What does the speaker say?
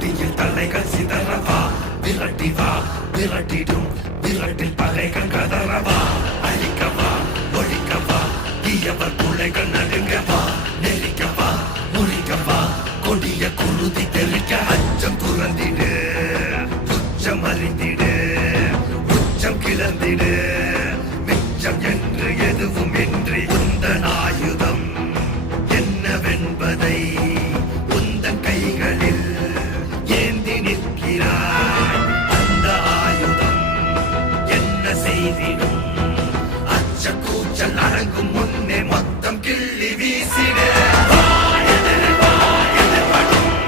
கொடியில் தலைகள் சிதறவா விரட்டி வா விரட்டிடும் விரட்டில் பகைகள் கதறவா அழிக்கவா ஒழிக்கவா தீயவர் பிள்ளைகள் நடுங்கவா நெருக்கவா முறிக்கவா கொடிய குருதி தெளிக்க அச்சம் துறந்திடு உச்சம் அறிந்திடு உச்சம் கிளந்திடு